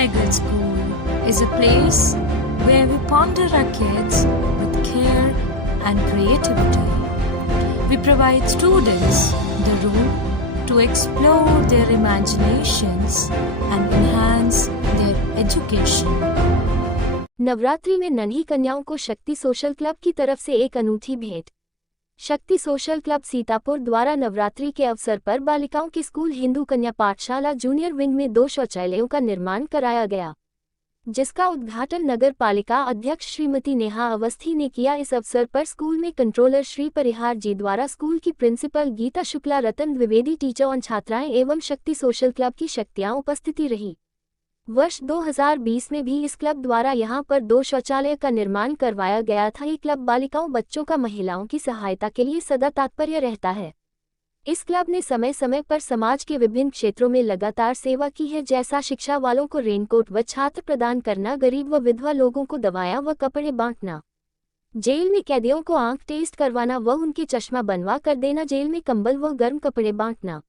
Tiger School is a place where we ponder our kids with care and creativity. We provide students the room to explore their imaginations and enhance their education. Navratri में नन्ही कन्याओं को शक्ति social club की तरफ से एक अनूठी भेंट। शक्ति सोशल क्लब सीतापुर द्वारा नवरात्रि के अवसर पर बालिकाओं के स्कूल हिंदू कन्या पाठशाला जूनियर विंग में 2 शौचालयों का निर्माण कराया गया, जिसका उद्घाटन नगर पालिका अध्यक्ष श्रीमती नेहा अवस्थी ने किया। इस अवसर पर स्कूल में कंट्रोलर श्री परिहार जी द्वारा स्कूल की प्रिंसिपल गीता शुक्ला, रतन द्विवेदी, टीचर और छात्राएं एवं शक्ति सोशल क्लब की शक्तियां उपस्थिति रही। वर्ष 2020 में भी इस क्लब द्वारा यहां पर 2 शौचालय का निर्माण करवाया गया था। ये क्लब बालिकाओं, बच्चों का महिलाओं की सहायता के लिए सदा तत्पर रहता है। इस क्लब ने समय समय पर समाज के विभिन्न क्षेत्रों में लगातार सेवा की है, जैसा शिक्षा वालों को रेनकोट व छात्र प्रदान करना, गरीब व विधवा लोगों को दवाएं व कपड़े बांटना, जेल में कैदियों को आंख टेस्ट करवाना व उनके चश्मा बनवा कर देना, जेल में कंबल व गर्म कपड़े बांटना।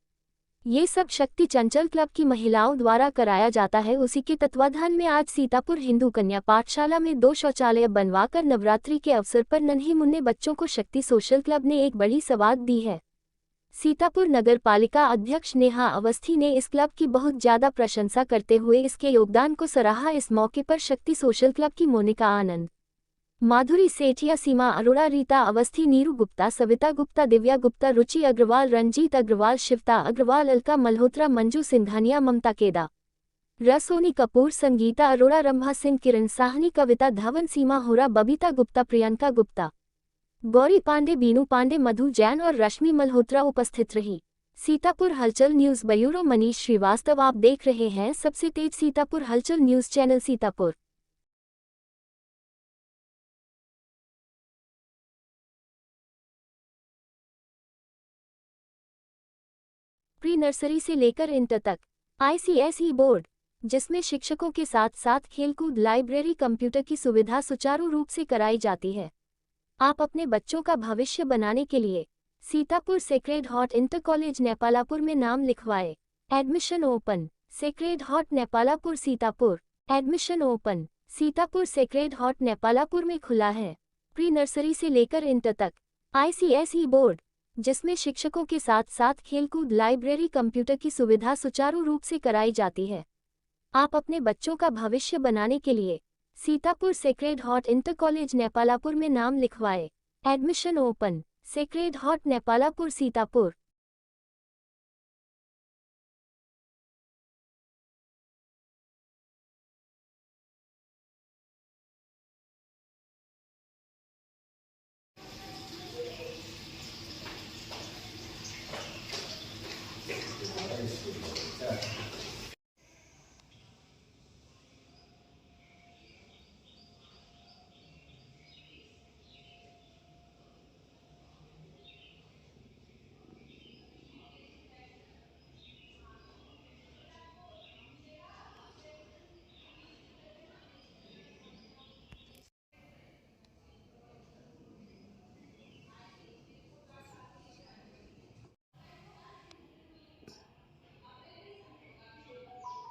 ये सब शक्ति चंचल क्लब की महिलाओं द्वारा कराया जाता है। उसी के तत्वाधान में आज सीतापुर हिंदू कन्या पाठशाला में 2 शौचालय बनवाकर नवरात्रि के अवसर पर नन्हे मुन्ने बच्चों को शक्ति सोशल क्लब ने एक बड़ी सौगात दी है। सीतापुर नगर पालिका अध्यक्ष नेहा अवस्थी ने इस क्लब की बहुत ज्यादा प्रशंसा करते हुए इसके योगदान को सराहा। इस मौके पर शक्ति सोशल क्लब की मोनिका आनंद, माधुरी सेठिया, सीमा अरोड़ा, रीता अवस्थी, नीरू गुप्ता, सविता गुप्ता, दिव्या गुप्ता, रुचि अग्रवाल, रंजीत अग्रवाल, शिवता अग्रवाल, अलका मल्होत्रा, मंजू सिंधानिया, ममता केदा, रसोनी कपूर, संगीता अरोड़ा, रंभा सिंह, किरण साहनी, कविता धवन, सीमा होरा, बबीता गुप्ता, प्रियंका गुप्ता, गौरी पांडे, बीनू पांडे, मधु जैन और रश्मि मल्होत्रा उपस्थित रही। सीतापुर हलचल न्यूज ब्यूरो मनीष श्रीवास्तव। आप देख रहे हैं सबसे तेज सीतापुर हलचल news channel Sitapur. Pre nursery से लेकर इंटर तक ICSE बोर्ड, जिसमें शिक्षकों के साथ साथ खेलकूद, लाइब्रेरी, कंप्यूटर की सुविधा सुचारू रूप से कराई जाती है। आप अपने बच्चों का भविष्य बनाने के लिए Sitapur Sacred Heart Inter College Nepalapur में नाम लिखवाए। Admission open. Sacred Heart Nepalapur Sitapur. Admission open. Sitapur Sacred Heart Nepalapur में खुला है। प्री नर्सरी से लेकर इंटर तक ICSE बोर्ड, जिसमें शिक्षकों के साथ साथ खेलकूद, लाइब्रेरी, कंप्यूटर की सुविधा सुचारू रूप से कराई जाती है। आप अपने बच्चों का भविष्य बनाने के लिए Sitapur Sacred Heart Inter College Nepalapur में नाम लिखवाए। Admission open. Sacred Heart Nepalapur Sitapur.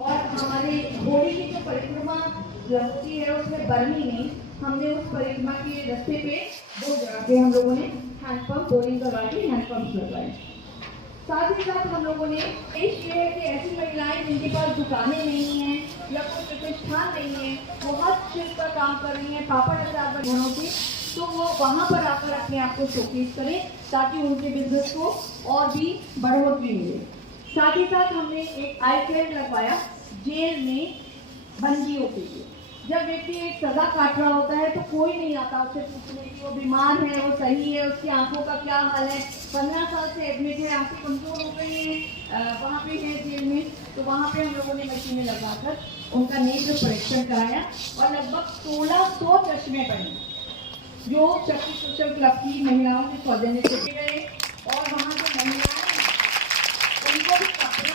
और हमारे घोड़े की जो परिक्रमा लगती है उसमें बरनी में हमने उस परिक्रमा के रास्ते पे 2 जगह पे हम लोगों ने हैंडपम्प बोरिंग करवा के हैंडपम्प लगवाए। साथ ही साथ हम लोगों ने देश ये है कि ऐसी महिलाएं जिनके पास दुकानें नहीं हैं या कोई प्रतिष्ठान नहीं है, वो हस्तशिल्प का काम कर रही हैं, पापड़ अचार घरों के, तो वो वहाँ पर आकर अपने आप को शोकेस करें ताकि उनके बिजनेस को और भी बढ़ोतरी मिले। साथ ही साथ हमने एक आई कैम्प लगवाया जेल में बंदियों के लिए। जब व्यक्ति एक सजा काट रहा होता है तो कोई नहीं आता उससे पूछने कि वो बीमार है, वो सही है, उसकी आंखों का क्या हाल है, 15 साल से एडमिट है, आंखें कमजोर हो गई है, वहाँ पे है जेल में। तो वहाँ पे हम लोगों ने मशीनें लगाकर उनका नेत्र परीक्षण कराया और लगभग 1600 चश्मे बने जो शक्ति सोशल क्लब की महिलाओं के सौजन्य से गए। और वहाँ जो महिलाएं उनको भी कपड़े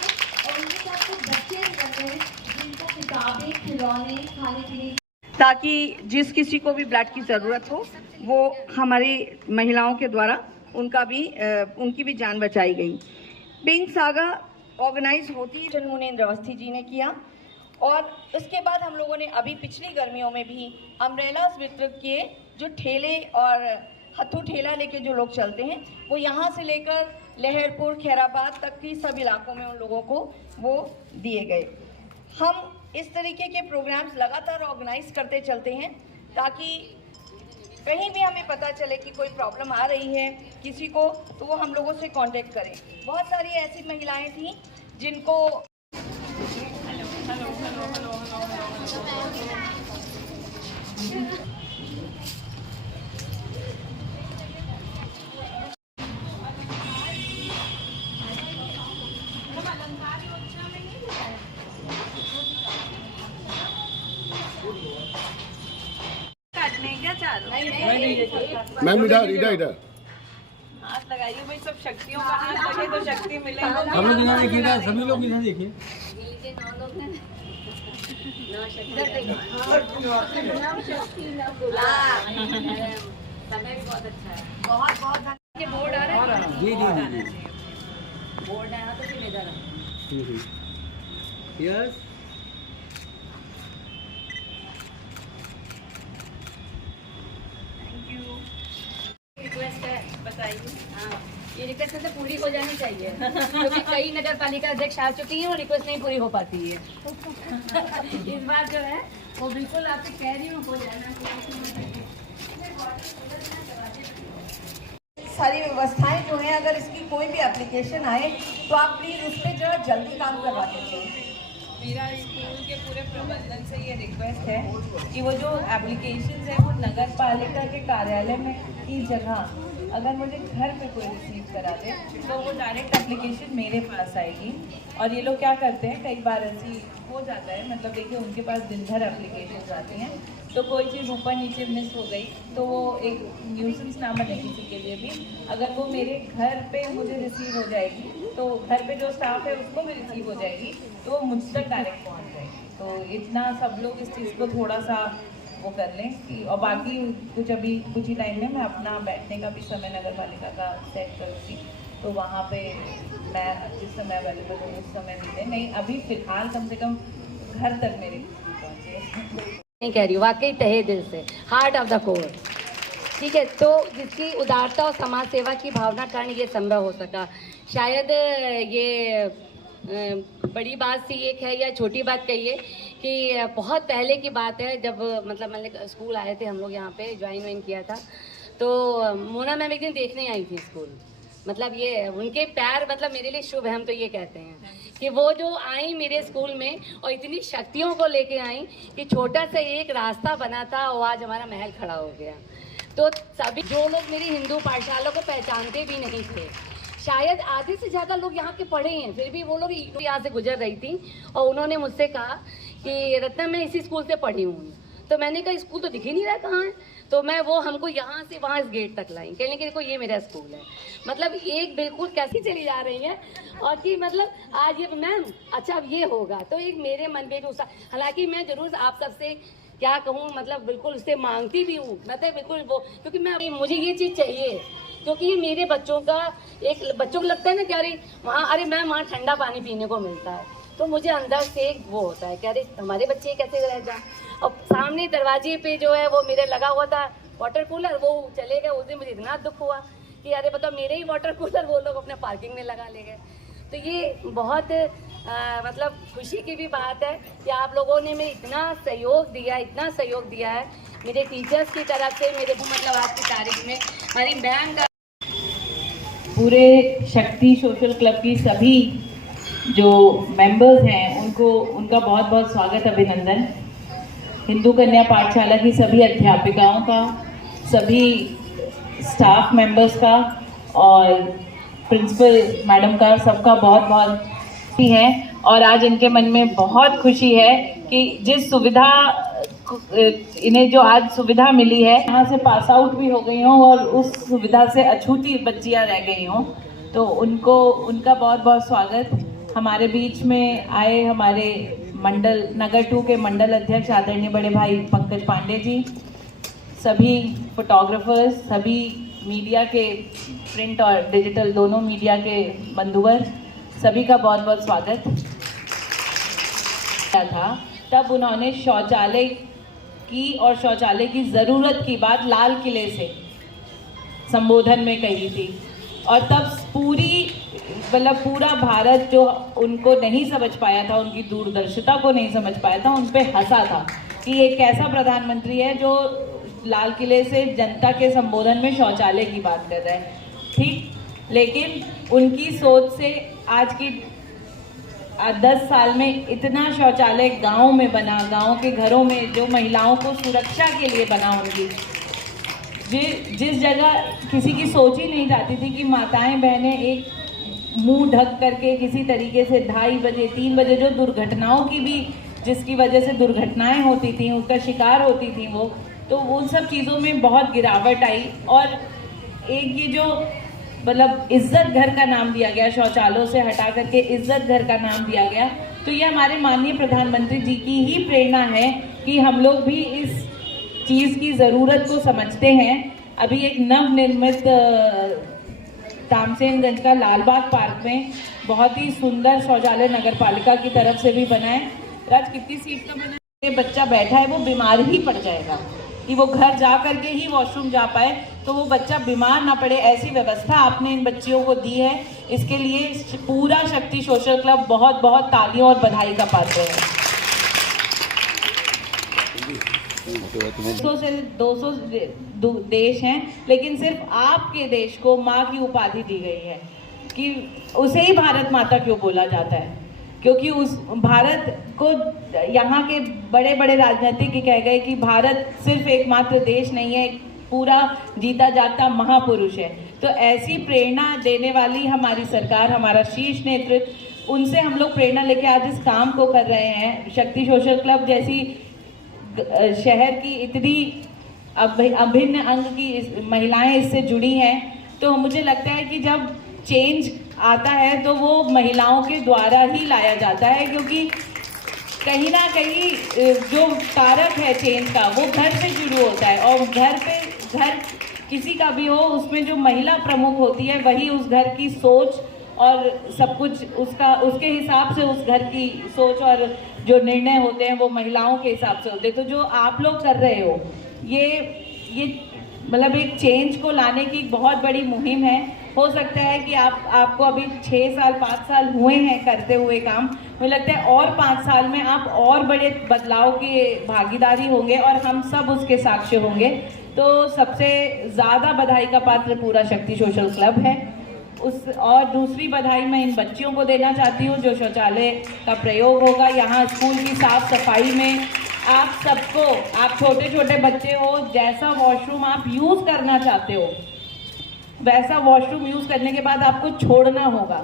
और उनके साथ कुछ बच्चे भी लग रहे हैं जिनको किताबें, खिलौने, खाने पीने, ताकि जिस किसी को भी ब्लड की ज़रूरत हो वो हमारी महिलाओं के द्वारा उनकी भी जान बचाई गई। पिंक सागा ऑर्गेनाइज होती है, मुनीन्द्र अवस्थी जी ने किया। और उसके बाद हम लोगों ने अभी पिछली गर्मियों में भी अम्ब्रेलास वितरित किए, जो ठेले और हथू ठेला लेके जो लोग चलते हैं वो यहाँ से लेकर लहरपुर खैराबाद तक की सब इलाकों में उन लोगों को वो दिए गए। हम इस तरीके के प्रोग्राम्स लगातार ऑर्गेनाइज करते चलते हैं ताकि कहीं भी हमें पता चले कि कोई प्रॉब्लम आ रही है किसी को, तो वो हम लोगों से कांटेक्ट करें। बहुत सारी ऐसी महिलाएं थीं जिनको मैम इधर इधर इधर हाथ लगाइए भाई, सब शक्तियों का हाथ लगे तो शक्ति मिले। हम लोग इधर देखिए, इधर सभी लोग इधर देखिए। समय भी बहुत अच्छा है। बहुत बहुत धन्यवाद। बोर्ड आ रहा है, जी जी जी बोर्ड है यहाँ तो फिर इधर है। यस रिक्वेस्ट है, बताइए। हाँ, ये रिक्वेस्ट तो पूरी हो जानी चाहिए क्योंकि कई नगर पालिका अध्यक्ष आ चुकी हैं और रिक्वेस्ट नहीं पूरी हो पाती है। इस बार जो है वो बिल्कुल आपसे कह रही हूँ हो जाना चाहिए। सारी व्यवस्थाएं जो हैं, अगर इसकी कोई भी एप्लीकेशन आए तो आप प्लीज़ उस पर जरा जल्दी काम करवा दीजिए। मेरा स्कूल के पूरे प्रबंधन से ये रिक्वेस्ट है कि वो जो एप्लीकेशंस है वो नगर पालिका के कार्यालय में की जगह अगर मुझे घर पे कोई रिसीव करा दे तो वो डायरेक्ट एप्लीकेशन मेरे पास आएगी। और ये लोग क्या करते हैं, कई बार ऐसी हो जाता है, मतलब देखिए उनके पास दिन भर एप्लीकेशन आती हैं, तो कोई चीज़ ऊपर नीचे मिस हो गई तो वो एक न्यूसेंस नामक है किसी के लिए भी। अगर वो मेरे घर पे मुझे रिसीव हो जाएगी तो घर पे जो स्टाफ है उसको भी रिसीव हो जाएगी, तो वो मुझ तक डायरेक्ट पहुंच जाएगी। तो इतना सब लोग इस चीज़ को थोड़ा सा वो कर लें कि, और बाकी कुछ ही टाइम में मैं अपना बैठने का भी समय नगर पालिका का सेट करूँगी, तो वहाँ पे मैं जिस समय अवेलेबल हूँ उस समय भी दें। नहीं, अभी फ़िलहाल कम से कम घर तक मेरे पहुँचे। नहीं कह रही, वाकई तहे दिल से, हार्ट ऑफ द कोर। ठीक है, तो जिसकी उदारता और समाज सेवा की भावना कारण ये संभव हो सका। शायद ये बड़ी बात सी एक है या छोटी बात कहिए कि बहुत पहले की बात है, जब मतलब मैंने स्कूल आए थे हम लोग यहाँ पे ज्वाइन किया था, तो मोना मैम एक दिन देखने आई थी स्कूल। मतलब ये उनके प्यार मतलब मेरे लिए शुभ है, हम तो ये कहते हैं कि वो जो आई मेरे स्कूल में और इतनी शक्तियों को लेके आई कि छोटा सा एक रास्ता बना था और आज हमारा महल खड़ा हो गया। तो सभी जो लोग मेरी हिंदू पाठशाला को पहचानते भी नहीं थे, शायद आधे से ज़्यादा लोग यहाँ के पढ़े हैं, फिर भी वो लोग यहाँ से गुजर रही थी और उन्होंने मुझसे कहा कि रत्ना मैं इसी स्कूल से पढ़ी हूँ। तो मैंने कहा स्कूल तो दिख ही नहीं रहा कहाँ है, तो मैं वो हमको यहाँ से वहाँ इस गेट तक लाई, कहने के देखो ये मेरा स्कूल है। मतलब एक बिल्कुल कैसी चली जा रही है और कि मतलब आज ये मैम अच्छा अब ये होगा, तो एक मेरे मन में भी उत्साह। हालांकि मैं जरूर आप सबसे क्या कहूँ, मतलब बिल्कुल उससे मांगती भी हूँ, मतलब बिल्कुल वो, क्योंकि मैं मुझे ये चीज़ चाहिए, क्योंकि ये मेरे बच्चों का एक बच्चों को लगता है ना कि अरे वहाँ, अरे मैम वहाँ ठंडा पानी पीने को मिलता है, तो मुझे अंदर से एक वो होता है कि अरे हमारे बच्चे कैसे रह जाए। और सामने दरवाजे पे जो है वो मेरे लगा हुआ था वाटर कूलर, वो चले गए। उस दिन मुझे इतना दुख हुआ कि अरे बताओ मेरे ही वाटर कूलर वो लोग अपने पार्किंग में लगा ले गए। तो ये बहुत मतलब खुशी की भी बात है कि आप लोगों ने मेरे इतना सहयोग दिया है मेरे टीचर्स की तरफ से। मेरे को मतलब आज की तारीख में हमारी मैम का, पूरे शक्ति सोशल क्लब की सभी जो मेंबर्स हैं उनको उनका बहुत बहुत स्वागत, अभिनंदन। हिंदू कन्या पाठशाला की सभी अध्यापिकाओं का, सभी स्टाफ मेंबर्स का और प्रिंसिपल मैडम का, सबका बहुत बहुत है। और आज इनके मन में बहुत खुशी है कि जिस सुविधा इन्हें जो आज सुविधा मिली है, यहाँ से पास आउट भी हो गई हों और उस सुविधा से अछूती बच्चियाँ रह गई हों, तो उनका बहुत बहुत स्वागत। हमारे बीच में आए हमारे मंडल नगर 2 के मंडल अध्यक्ष आदरणीय बड़े भाई पंकज पांडे जी, सभी फोटोग्राफर्स, सभी मीडिया के प्रिंट और डिजिटल दोनों मीडिया के बंधुवर, सभी का बहुत बहुत स्वागत था। तब उन्होंने शौचालय की और शौचालय की ज़रूरत की बात लाल किले से संबोधन में कही थी। और तब पूरा भारत जो उनको नहीं समझ पाया था, उनकी दूरदर्शिता को नहीं समझ पाया था, उन पे हंसा था कि एक ऐसा प्रधानमंत्री है जो लाल किले से जनता के संबोधन में शौचालय की बात कर रहा है। ठीक, लेकिन उनकी सोच से आज की 10 साल में इतना शौचालय गांव में बना, गांव के घरों में जो महिलाओं को सुरक्षा के लिए बना। उनकी जिस जगह किसी की सोच ही नहीं जाती थी कि माताएं बहनें एक मुंह ढक करके किसी तरीके से 2:30 बजे 3 बजे जो दुर्घटनाओं की भी, जिसकी वजह से दुर्घटनाएं होती थी, उसका शिकार होती थी वो, तो उन सब चीज़ों में बहुत गिरावट आई। और एक ये जो मतलब इज्जत घर का नाम दिया गया, शौचालयों से हटा करके इज्जत घर का नाम दिया गया, तो ये हमारे माननीय प्रधानमंत्री जी की ही प्रेरणा है कि हम लोग भी इस चीज़ की ज़रूरत को समझते हैं। अभी एक नवनिर्मित तामसेनगंज का लालबाग पार्क में बहुत ही सुंदर शौचालय नगर पालिका की तरफ से भी बना है। राज कितनी सीट का बना है? ये बच्चा बैठा है वो बीमार ही पड़ जाएगा कि वो घर जा करके ही वॉशरूम जा पाए, तो वो बच्चा बीमार ना पड़े, ऐसी व्यवस्था आपने इन बच्चियों को दी है। इसके लिए पूरा शक्ति सोशल क्लब बहुत बहुत तालियों और बधाई का पात्र है। 100 से 200 देश हैं, लेकिन सिर्फ आपके देश को माँ की उपाधि दी गई है कि उसे ही भारत माता क्यों बोला जाता है, क्योंकि उस भारत को यहाँ के बड़े बड़े राजनीतिक कह गए कि भारत सिर्फ एकमात्र देश नहीं है, पूरा जीता जागता महापुरुष है। तो ऐसी प्रेरणा देने वाली हमारी सरकार, हमारा शीर्ष नेतृत्व, उनसे हम लोग प्रेरणा लेके आज इस काम को कर रहे हैं। शक्ति सोशल क्लब जैसी शहर की इतनी अभिन्न अंग की महिलाएं इससे जुड़ी हैं, तो मुझे लगता है कि जब चेंज आता है तो वो महिलाओं के द्वारा ही लाया जाता है, क्योंकि कहीं ना कहीं जो कारक है चेंज का वो घर से शुरू होता है। और घर किसी का भी हो, उसमें जो महिला प्रमुख होती है वही उस घर की सोच और सब कुछ उसके हिसाब से उस घर की सोच और जो निर्णय होते हैं वो महिलाओं के हिसाब से होते हैं। तो जो आप लोग कर रहे हो ये मतलब एक चेंज को लाने की बहुत बड़ी मुहिम है। हो सकता है कि आपको अभी 6 साल 5 साल हुए हैं करते हुए काम, मुझे लगता है और 5 साल में आप और बड़े बदलाव के भागीदारी होंगे और हम सब उसके साक्षी होंगे। तो सबसे ज़्यादा बधाई का पात्र पूरा शक्ति सोशल क्लब है। और दूसरी बधाई मैं इन बच्चियों को देना चाहती हूँ जो शौचालय का प्रयोग होगा यहाँ स्कूल की साफ सफाई में। आप सबको, आप छोटे छोटे बच्चे हो, जैसा वॉशरूम आप यूज़ करना चाहते हो वैसा वॉशरूम यूज़ करने के बाद आपको छोड़ना होगा।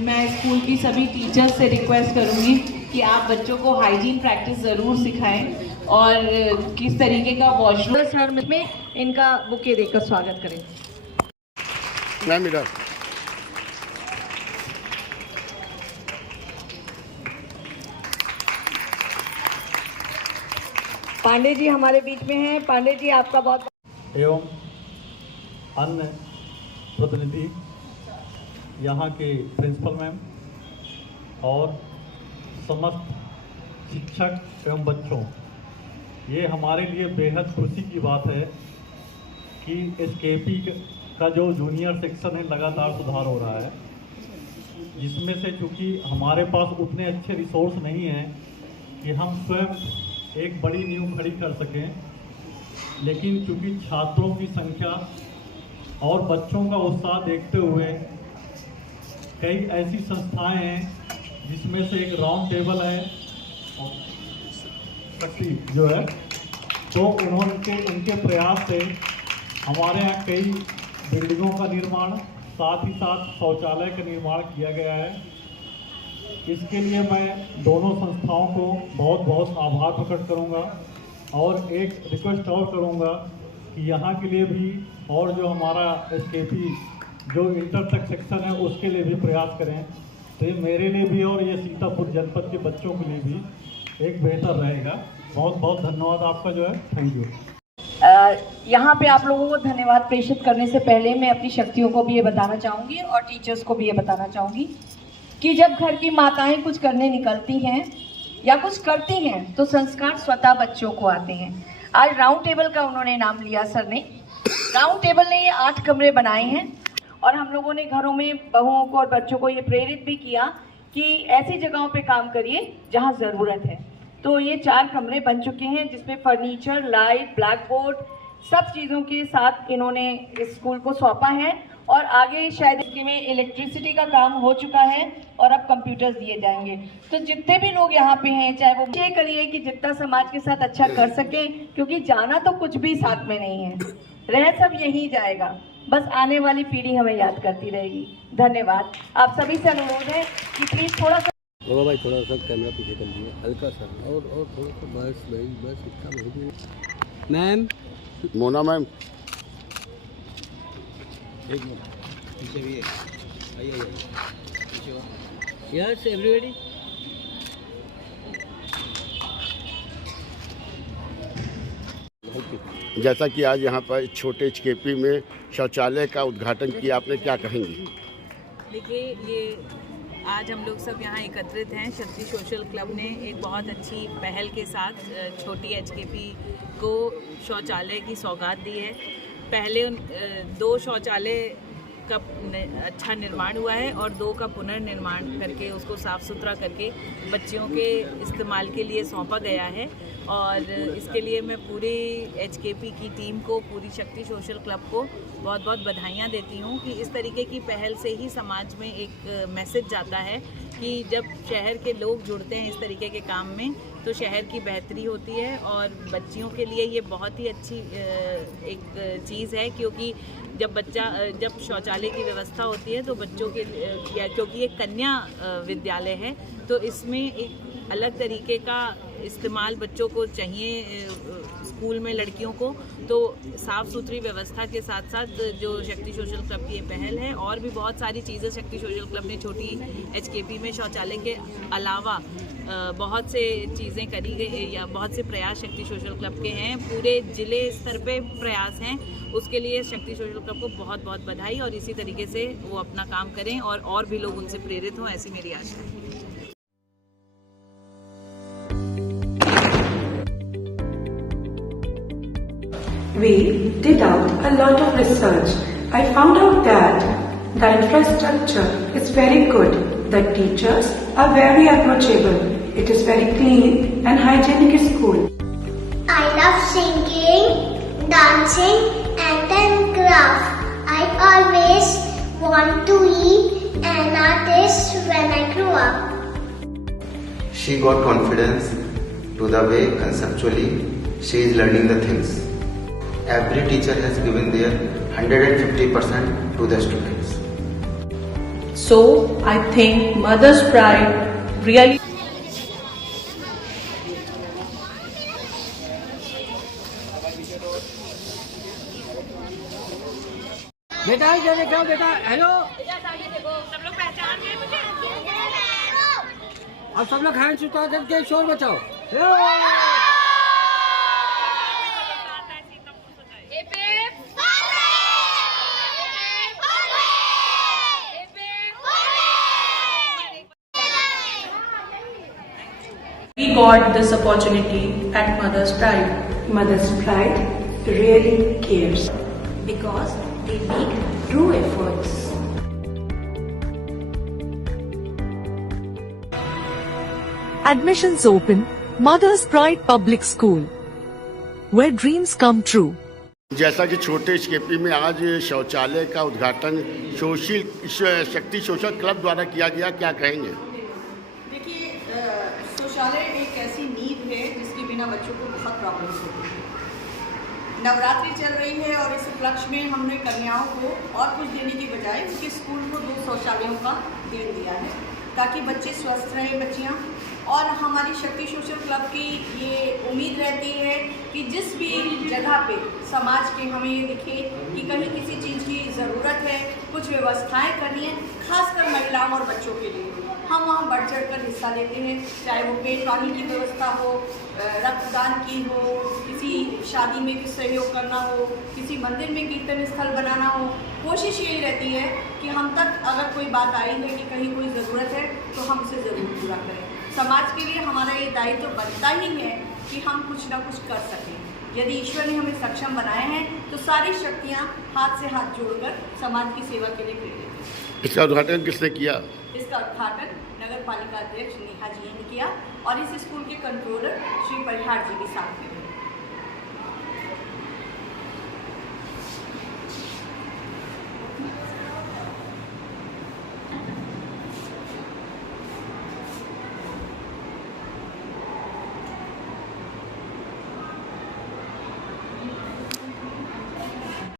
मैं स्कूल की सभी टीचर्स से रिक्वेस्ट करूँगी कि आप बच्चों को हाइजीन प्रैक्टिस ज़रूर सिखाएं और किस तरीके का वॉशरूम सर में इनका बुके देकर स्वागत करें। मैम इधर। पांडे जी हमारे बीच में हैं। पांडे जी आपका बहुत एवं अन्य प्रतिनिधि, यहाँ के प्रिंसिपल मैम और समस्त शिक्षक एवं बच्चों, ये हमारे लिए बेहद खुशी की बात है कि एसकेपी का जो जूनियर सेक्शन है लगातार सुधार हो रहा है, जिसमें से चूँकि हमारे पास उतने अच्छे रिसोर्स नहीं हैं कि हम स्वयं एक बड़ी नींव खड़ी कर सकें, लेकिन चूँकि छात्रों की संख्या और बच्चों का उत्साह देखते हुए कई ऐसी संस्थाएं हैं जिसमें से एक राउंड टेबल है और शक्ति जो है, तो उनके प्रयास से हमारे यहाँ कई बिल्डिंगों का निर्माण, साथ ही साथ शौचालय का निर्माण किया गया है। इसके लिए मैं दोनों संस्थाओं को बहुत बहुत आभार प्रकट करूंगा और एक रिक्वेस्ट और करूंगा कि यहाँ के लिए भी और जो हमारा एसकेपी जो इंटर तक सेक्शन है उसके लिए भी प्रयास करें, तो ये मेरे लिए भी और ये सीतापुर जनपद के बच्चों के लिए भी एक बेहतर रहेगा। बहुत बहुत धन्यवाद आपका जो है, थैंक यू। यहाँ पे आप लोगों को धन्यवाद प्रेषित करने से पहले मैं अपनी शक्तियों को भी ये बताना चाहूँगी और टीचर्स को भी ये बताना चाहूँगी कि जब घर की माताएं कुछ करने निकलती हैं या कुछ करते हैं तो संस्कार स्वतः बच्चों को आते हैं। आज राउंड टेबल का उन्होंने नाम लिया सर ने। राउंड टेबल ने ये 8 कमरे बनाए हैं और हम लोगों ने घरों में बहुओं को और बच्चों को ये प्रेरित भी किया कि ऐसी जगहों पे काम करिए जहाँ ज़रूरत है। तो ये 4 कमरे बन चुके हैं जिसमें फर्नीचर, लाइट, ब्लैक बोर्ड सब चीज़ों के साथ इन्होंने इस स्कूल को सौंपा है और आगे शायद इसमें इलेक्ट्रिसिटी का काम हो चुका है और अब कंप्यूटर्स दिए जाएंगे। तो जितने भी लोग यहाँ पे हैं, चाहे वो ये करिए कि जितना समाज के साथ अच्छा कर सकें, क्योंकि जाना तो कुछ भी साथ में नहीं है, रह सब यहीं जाएगा, बस आने वाली पीढ़ी हमें याद करती रहेगी। धन्यवाद। आप सभी से अनुरोध है कि प्लीज़ थोड़ा सा भाई थोड़ा सा कैमरा पीछे कर लीजिए, हल्का सा और थोड़ा सा, बस भाई बस इतना बहुत नहीं। मैम, मोना मैम, एक मिनट पीछे भी है, आइए यस एवरीबॉडी। जैसा कि आज यहाँ पर छोटे HKP में शौचालय का उद्घाटन किया, आपने क्या कहेंगी? देखिए, ये आज हम लोग सब यहाँ एकत्रित हैं। शक्ति सोशल क्लब ने एक बहुत अच्छी पहल के साथ छोटी HKP को शौचालय की सौगात दी है। पहले 2 शौचालय का अच्छा निर्माण हुआ है और 2 का पुनर्निर्माण करके उसको साफ़ सुथरा करके बच्चियों के इस्तेमाल के लिए सौंपा गया है। और इसके लिए मैं पूरी HKP की टीम को, पूरी शक्ति सोशल क्लब को बहुत बहुत बधाइयाँ देती हूँ कि इस तरीके की पहल से ही समाज में एक मैसेज जाता है कि जब शहर के लोग जुड़ते हैं इस तरीके के काम में तो शहर की बेहतरी होती है। और बच्चियों के लिए ये बहुत ही अच्छी एक चीज़ है, क्योंकि जब शौचालय की व्यवस्था होती है तो बच्चों के, क्योंकि ये कन्या विद्यालय है तो इसमें एक अलग तरीके का इस्तेमाल बच्चों को चाहिए स्कूल में, लड़कियों को। तो साफ़ सुथरी व्यवस्था के साथ साथ जो शक्ति सोशल क्लब की ये पहल है, और भी बहुत सारी चीज़ें शक्ति सोशल क्लब ने छोटी HKP में शौचालय के अलावा बहुत से चीज़ें करी गई या बहुत से प्रयास शक्ति सोशल क्लब के हैं, पूरे ज़िले स्तर पे प्रयास हैं। उसके लिए शक्ति सोशल क्लब को बहुत बहुत बधाई, और इसी तरीके से वो अपना काम करें और भी लोग उनसे प्रेरित हों, ऐसी मेरी आशा है। We did out a lot of research. I found out that the infrastructure is very good. The teachers are very approachable. It is very clean and hygienic school. I love singing, dancing and then craft. I always want to be an artist when I grow up. She got confidence to the way conceptually she is learning the things. Every teacher has given their 150% to the students. So I think Mother's Pride really बेटा इधर देखो, बेटा hello, सब लोग पहचान गए मुझे, और सब लोग हैंड्स उठा करके शोर मचाओ। we got this opportunity at Mother's Pride. Mother's Pride really cares Because they make true efforts. Admissions open, Mother's Pride Public School, where dreams come true. जैसा कि छोटे HKP में आज शौचालय का उद्घाटन शक्ति सोशल क्लब द्वारा किया गया, क्या कहेंगे? देखिए, शौचालय एक ऐसी नींव है जिसके बिना बच्चों को बहुत प्रॉब्लम्स होती है। नवरात्रि चल रही है और इस उपलक्ष्य में हमने कन्याओं को और कुछ देने की बजाय उनके स्कूल को 2 शौचालयों का देन दिया है ताकि बच्चे स्वस्थ रहें, बच्चियाँ। और हमारी शक्ति सोशल क्लब की ये उम्मीद रहती है कि जिस भी जगह पे समाज के हमें ये दिखे कि कहीं किसी चीज़ की ज़रूरत है, कुछ व्यवस्थाएं करनी है, खासकर महिलाओं और बच्चों के लिए, हम वहाँ बढ़ चढ़ कर हिस्सा लेते हैं। चाहे वो पेट पानी की व्यवस्था हो, रक्तदान की हो, किसी शादी में भी सहयोग करना हो, किसी मंदिर में कीर्तन स्थल बनाना हो, कोशिश यही रहती है कि हम तक अगर कोई बात आई है कि कहीं कोई ज़रूरत है तो हम उसे ज़रूर पूरा करें। समाज के लिए हमारा ये दायित्व बनता ही है कि हम कुछ ना कुछ कर सकें। यदि ईश्वर ने हमें सक्षम बनाए हैं तो सारी शक्तियाँ हाथ से हाथ जोड़कर समाज की सेवा के लिए प्रेरित हैं। इसका उद्घाटन किसने किया? इसका उद्घाटन नगर पालिका अध्यक्ष नेहा जी ने किया और इस स्कूल के कंट्रोलर श्री परिहार जी भी साथ में थे।